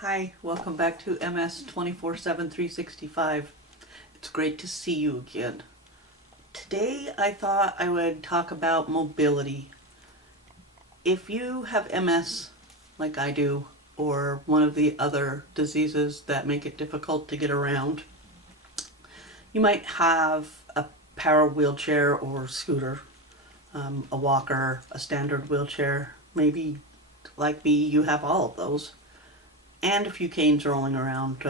Hi, welcome back to MS 24/7 365. It's great to see you again. Today I thought I would talk about mobility. If you have MS like I do, or one of the other diseases that make it difficult to get around, you might have a power wheelchair or scooter, a walker, a standard wheelchair. Maybe, like me, you have all of those, and a few canes rolling around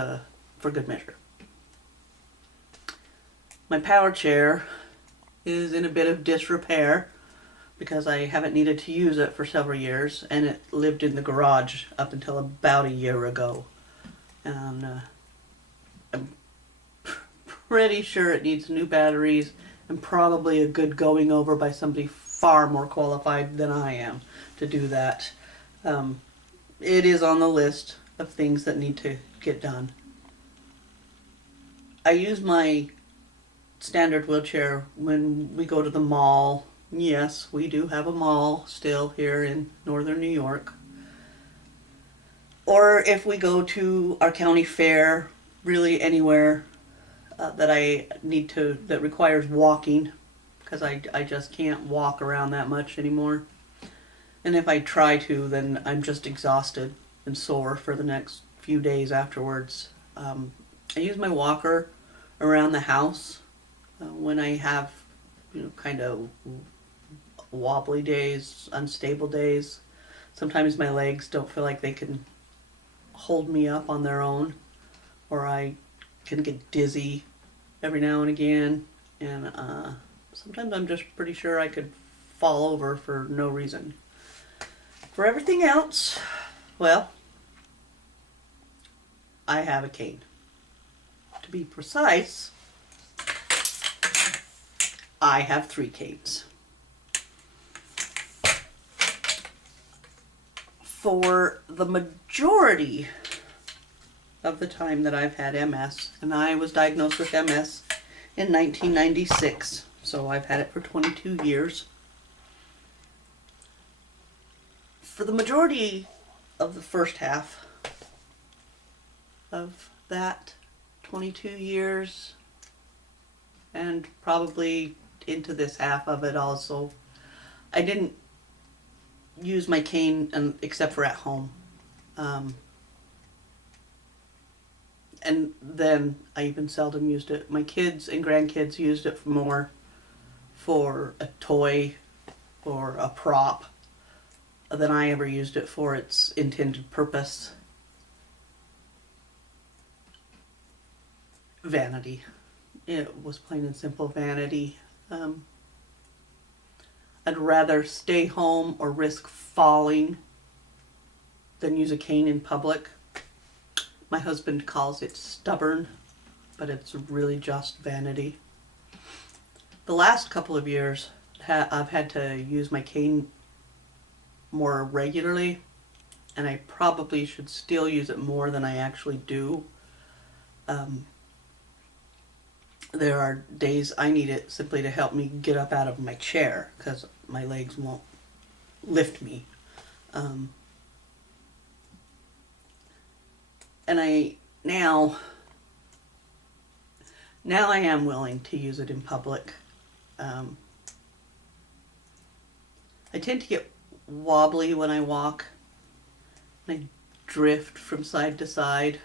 for good measure. My power chair is in a bit of disrepair because I haven't needed to use it for several years, and it lived in the garage up until about a year ago. And I'm pretty sure it needs new batteries and probably a good going over by somebody far more qualified than I am to do that. It is on the list of things that need to get done. I use my standard wheelchair when we go to the mall. Yes, we do have a mall still here in northern New York. Or if we go to our county fair, really anywhere that requires walking, because I just can't walk around that much anymore. And if I try to, then I'm just exhausted and sore for the next few days afterwards. I use my walker around the house when I have, kind of wobbly days, unstable days. Sometimes my legs don't feel like they can hold me up on their own, or I can get dizzy every now and again, and sometimes I'm just pretty sure I could fall over for no reason. For everything else, well, I have a cane. To be precise, I have 3 canes. For the majority of the time that I've had MS, and I was diagnosed with MS in 1996, so I've had it for 22 years. For the majority of the first half of that 22 years, and probably into this half of it also, I didn't use my cane except for at home. And then I even seldom used it. My kids and grandkids used it more for a toy or a prop than I ever used it for its intended purpose. Vanity. It was plain and simple vanity. I'd rather stay home or risk falling than use a cane in public. My husband calls it stubborn, but it's really just vanity. The last couple of years, I've had to use my cane more regularly, and I probably should still use it more than I actually do. There are days I need it simply to help me get up out of my chair because my legs won't lift me. And now I am willing to use it in public. I tend to get wobbly when I walk. I drift from side to side.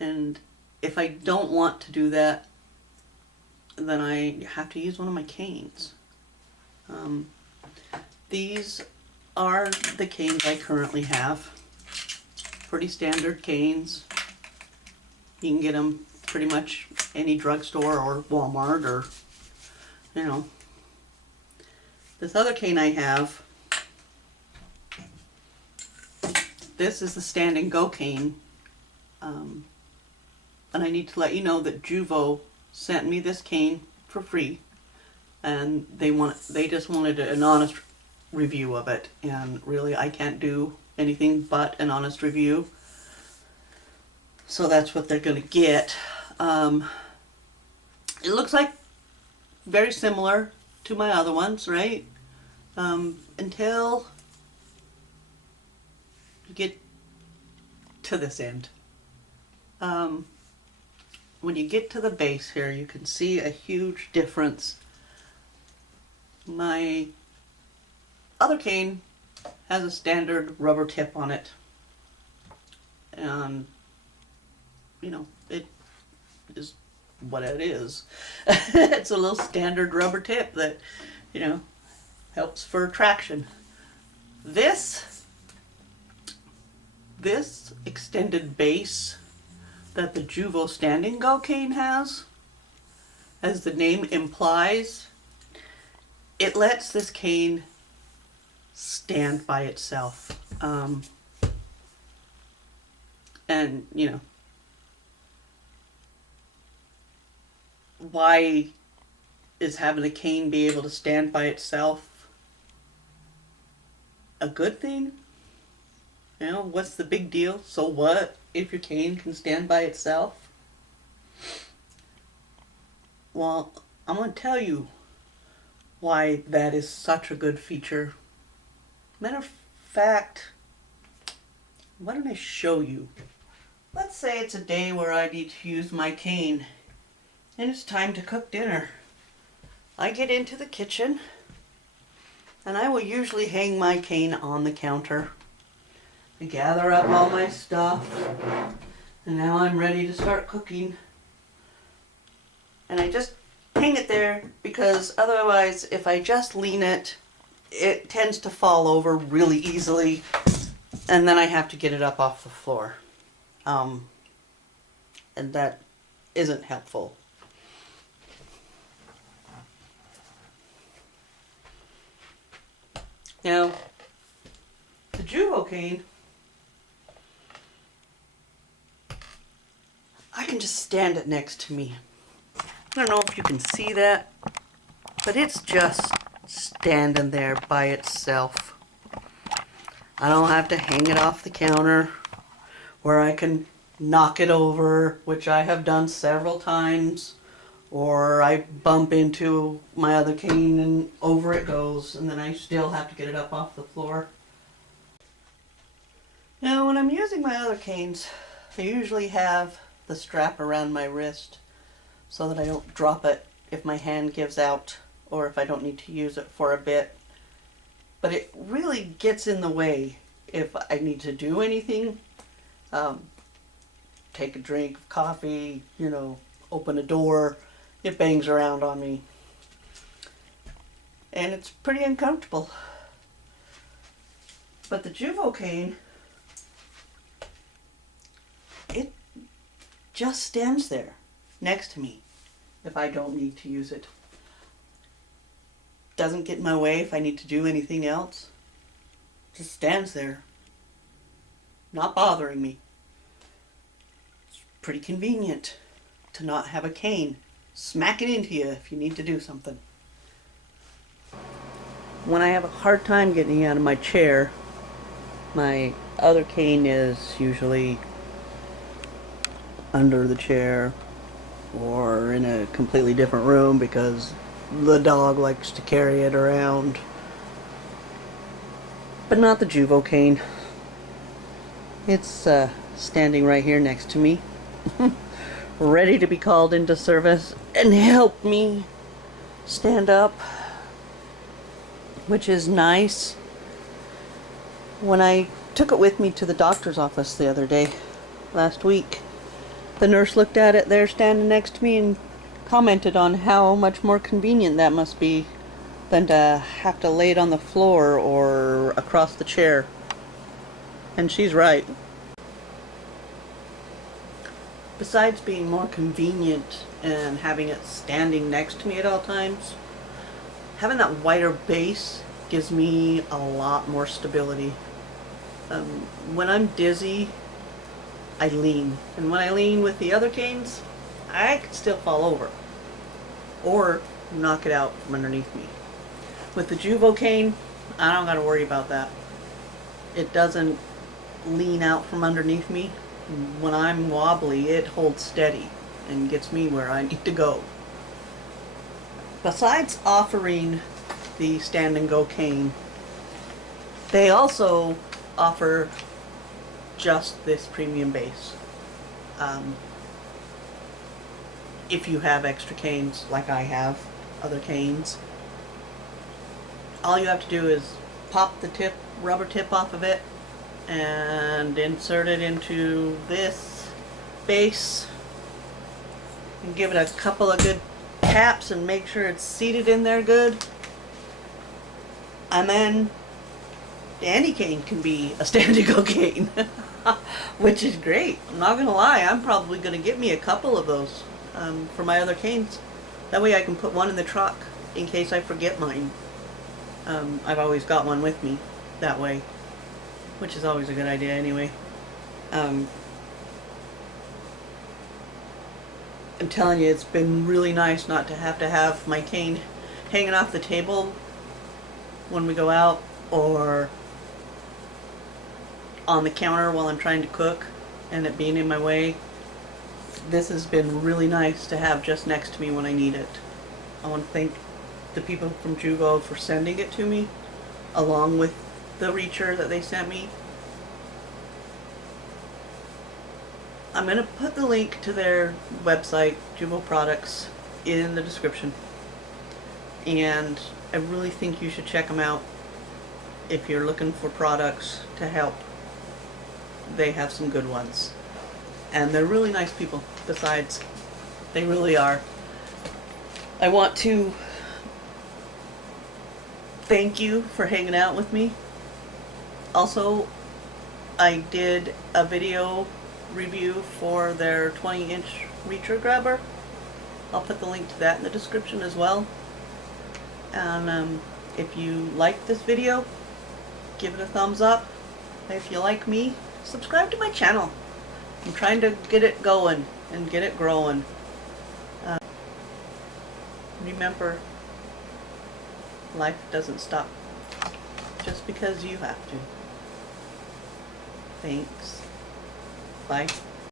And if I don't want to do that, then I have to use one of my canes. These are the canes I currently have. Pretty standard canes. You can get them pretty much any drugstore or Walmart or, This other cane I have, this is the stand and go cane. And I need to let you know that Juvo sent me this cane for free, and they just wanted an honest review of it, and really I can't do anything but an honest review, so that's what they're going to get. It looks like very similar to my other ones, right? Until you get to this end. When you get to the base here, you can see a huge difference. My other cane has a standard rubber tip on it. And, you know, it is what it is. It's a little standard rubber tip that, you know, helps for traction. This extended base that the Juvo Stand and Go cane has, as the name implies, it lets this cane stand by itself. And, you know, why is having a cane be able to stand by itself a good thing? You know, what's the big deal? So what if your cane can stand by itself? Well, I'm going to tell you why that is such a good feature. Matter of fact, why don't I show you? Let's say it's a day where I need to use my cane and it's time to cook dinner. I get into the kitchen and I will usually hang my cane on the counter. I gather up all my stuff and now I'm ready to start cooking. And I just hang it there because otherwise if I just lean it, it tends to fall over really easily and then I have to get it up off the floor. And that isn't helpful. Now, the Juvo cane, I can just stand it next to me. I don't know if you can see that, but it's just standing there by itself. I don't have to hang it off the counter where I can knock it over, which I have done several times, or I bump into my other cane and over it goes, and then I still have to get it up off the floor. Now, when I'm using my other canes, I usually have the strap around my wrist so that I don't drop it if my hand gives out or if I don't need to use it for a bit. But it really gets in the way if I need to do anything. Take a drink of coffee, you know, open a door, it bangs around on me. And it's pretty uncomfortable. But the Juvo cane, it just stands there next to me if I don't need to use it. Doesn't get in my way if I need to do anything else. Just stands there, not bothering me. It's pretty convenient to not have a cane smack it into you if you need to do something. When I have a hard time getting out of my chair, my other cane is usually under the chair or in a completely different room because the dog likes to carry it around. But not the Juvo cane. It's standing right here next to me, ready to be called into service and help me stand up, which is nice. When I took it with me to the doctor's office the other day, last week, the nurse looked at it there standing next to me and commented on how much more convenient that must be than to have to lay it on the floor or across the chair. And she's right. Besides being more convenient and having it standing next to me at all times, having that wider base gives me a lot more stability. When I'm dizzy, I lean. And when I lean with the other canes, I can still fall over or knock it out from underneath me. With the Juvo cane, I don't gotta worry about that. It doesn't lean out from underneath me. When I'm wobbly, it holds steady and gets me where I need to go. Besides offering the Stand and Go cane, they also offer just this premium base. If you have extra canes, like I have, other canes, all you have to do is pop the rubber tip off of it and insert it into this base and give it a couple of good taps and make sure it's seated in there good. And then any cane can be a stand-and-go cane, which is great. I'm not gonna lie, I'm probably gonna get me a couple of those for my other canes. That way I can put one in the truck in case I forget mine. I've always got one with me that way, which is always a good idea anyway. I'm telling you, it's been really nice not to have my cane hanging off the table when we go out or on the counter while I'm trying to cook and it being in my way. This has been really nice to have just next to me when I need it. I want to thank the people from Juvo for sending it to me, along with the reacher that they sent me. I'm going to put the link to their website, Juvo Products, in the description. And I really think you should check them out if you're looking for products to help. They have some good ones. And they're really nice people, besides. They really are. I want to thank you for hanging out with me. Also, I did a video review for their 20-inch reacher grabber. I'll put the link to that in the description as well. And if you like this video, give it a thumbs up. If you like me, subscribe to my channel. I'm trying to get it going and get it growing. Remember, life doesn't stop just because you have to. Thanks. Bye.